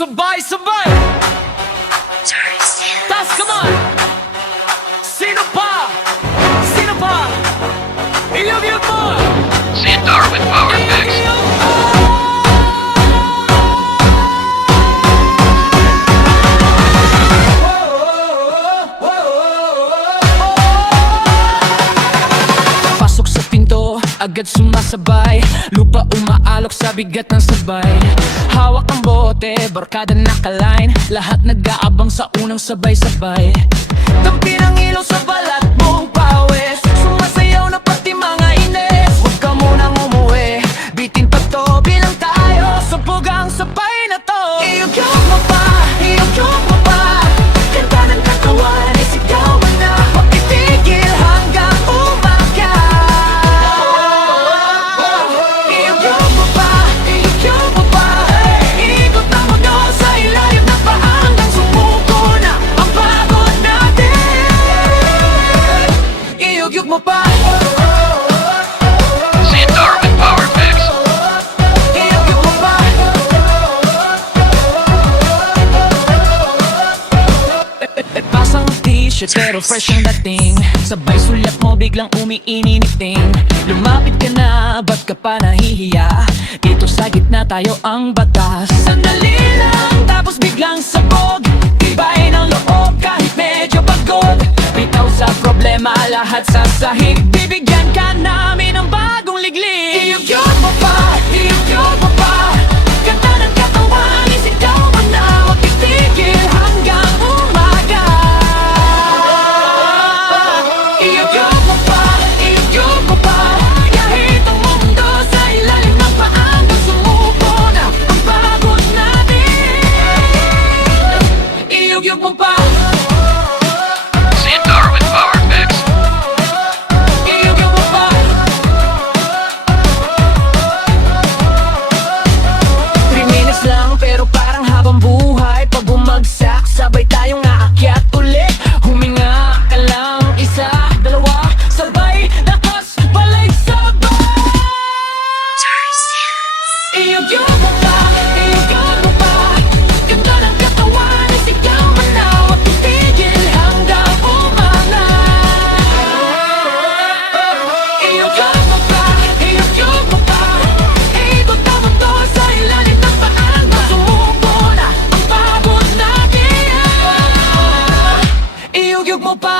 Sabay-sabay, tas come on. Sino pa? Sino pa? Iyog-yog mo. Sandar with Power Mix. Iyog-yog mo. Pasok sa pinto, agad sumasabay. Lupa umaalok sa bigat ng sabay. Hawak ang bote, barkada nakaline. Lahat nag-aabang sa unang sabay-sabay. Dampi ng ilaw sa balat mong pawis. Sumasayaw na pati mga ines. Huwag ka munang umuwi, bitin pa to, bilang tayo. Sabog ang sabay na to. Iyog-yog mo pa, iyog-yog mo pa. Ganda ng katawan, isigawan na. Huwag titigil hanggang umaga. Iyog-yog mo pa, iyog-yog mo pa. Ikot na mundo sa ilalim ng paa hanggang sumuko na ang pagod natin. Iyog-yog mo pa. Sandar with Power Mix. Iyog-yog mo pa. Pasang t-shirt pero fresh ang dating. Sabay sulat mo biglang umiininiting. Lumapit ka na, ba't ka pa nahihiya? Dito sa gitna tayo ang batas. Sandali lang, tapos biglang sabog. Tibay ng loob kahit medyo pagod. Bitaw sa problema, lahat sa sahig. Bibigyan ka namin ng bagong liglig. Iyog-yog mo pa, iyog-yog mo pa. Ganda ng katawan, isigaw mo na. Huwag titigil hanggang umaga. Iyog-yog mo pa, iyog-yog mo pa. Kahit ang mundo sa ilalim ng paa hanggang sumuko na ang pagod natin. Iyog-yog mo pa. Sandar with Power Mix. Iyog-yog mo pa. 3 minutes lang pero parang habang buhay. Pag bumagsak, sabay tayong aakyat ulit. Huminga ka lang, isa, dalawa, sabay, lakas, balik sabay. Iyog-yog mo pa, iyog-yog mo pa. Ganda ng katawan, isigaw mo na. Huwag titigil hanggang umaga. Iyog-yog mo pa, iyog-yog mo pa. Ikot ang mundo sa ilalim ng paa hanggang sumuko na ang pagod natin. Iyog-yog mo pa.